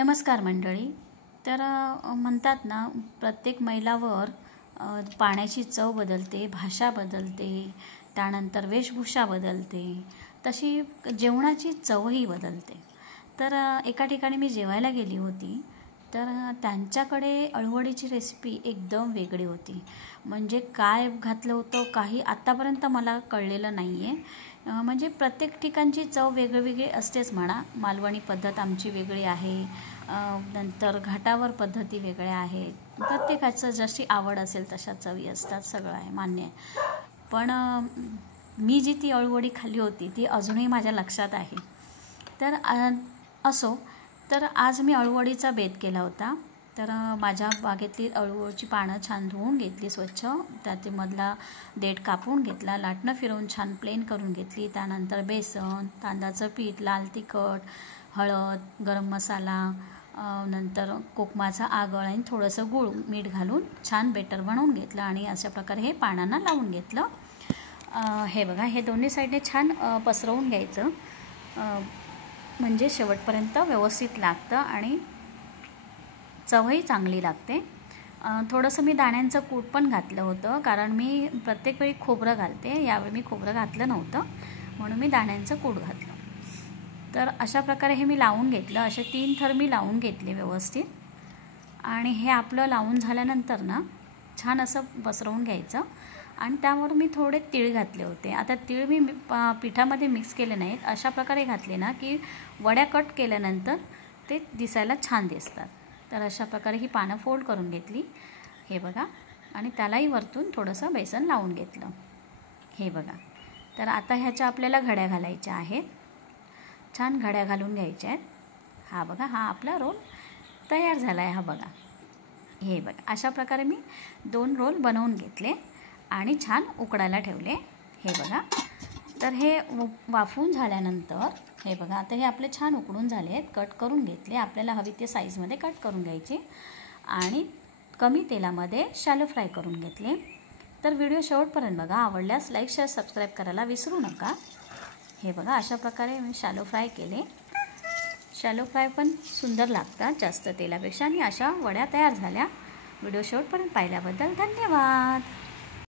नमस्कार मंडळी। तर म्हणतात ना, प्रत्येक मैलावर पाण्याची चव बदलते, भाषा बदलते, त्यानंतर वेशभूषा बदलते, तशी जेवणाची चवही बदलते। तर एका ठिकाणी मी जेवायला गेली होती, तर त्यांच्याकडे अळूवडीची रेसिपी एकदम वेगळी होती। म्हणजे काय घातलं होतं काही आत्तापर्यंत मला कळलेलं नाही आहे। म्हणजे प्रत्येक ठिकाणची चव वेगळी असतेच म्हणा। मालवणी पद्धत आमची वेगळी आहे, नंतर घाटावर पद्धती वेगळ्या आहेत। प्रत्येकाचं जशी आवड असेल तशा चवी असतात, सगळं आहे, मान्य आहे। पण मी जी ती अळूवडी खाल्ली होती ती अजूनही माझ्या लक्षात आहे। तर असो, तर आज मी अळूवडीचा बेत केला होता। तर माझ्या बागेतली अळूवडीची पानं छान धुवून घेतली स्वच्छ, त्यामधला देठ कापून घेतला, लाटणं फिरवून छान प्लेन करून घेतली। त्यानंतर बेसन, तांदळाचं पीठ, लाल तिखट, हळद, गरम मसाला, नंतर कोकमाचा आगळ आणि थोडंसं गूळ, मीठ घालून छान बेटर बनवून घेतलं आणि अशा प्रकारे हे पानांना लावून घेतलं। हे बघा, हे दोन्ही साईडने छान पसरवून घ्यायचं, म्हणजे शेवटपर्यंत व्यवस्थित लागतं आणि चवही चांगली लागते। थोडंसं मी दाण्यांचं कूट पण घातलं होतं, कारण मी प्रत्येक वेळी खोबरं घालते, यावेळी मी खोबरं घातलं नव्हतं म्हणून मी दाण्यांचं कूट घातलं। तर अशा प्रकारे हे मी लावून घेतलं, असे 3 थर मी लावून घेतले व्यवस्थित। आणि हे आपलं लावून झाल्यानंतर ना छान असं पसरवून घ्यायचं आणि त्यावर मी थोडे तीळ घातले होते। आता तीळ मी पिठामध्ये मिक्स केले नाहीत, अशा प्रकारे घातले ना की वड्या कट केल्यानंतर ते दिसायला छान दिसतात। तर अशा प्रकारे ही पानं फोल्ड करून घेतली, हे बघा, आणि त्यालाही वरतून थोडंसं बेसन लावून घेतलं, हे बघा। तर आता ह्याच्या आपल्याला घड्या घालायच्या आहेत, छान घड्या घालून घ्यायच्या आहेत। हा बघा, हा आपला रोल तयार झाला आहे, हा बघा, हे बघा। अशा प्रकारे मी 2 रोल बनवून घेतले आणि छान उकडायला ठेवले, हे बघा। तर हे वाफवून झाल्यानंतर हे बघा, आता हे आपले छान उकडून झाले आहेत, कट करून घेतले। आपल्याला हवी ते साईजमध्ये कट करून घ्यायचे आणि कमी तेलामध्ये शॅलो फ्राय करून घेतले। तर व्हिडिओ शेवटपर्यंत बघा, आवडल्यास लाईक, शेअर, सबस्क्राईब करायला विसरू नका। हे बघा, अशा प्रकारे मी शॅलो फ्राय केले। शॅलो फ्राय पण सुंदर लागतात जास्त तेलापेक्षा, आणि अशा वड्या तयार झाल्या। व्हिडिओ शेवटपर्यंत पाहिल्याबद्दल धन्यवाद।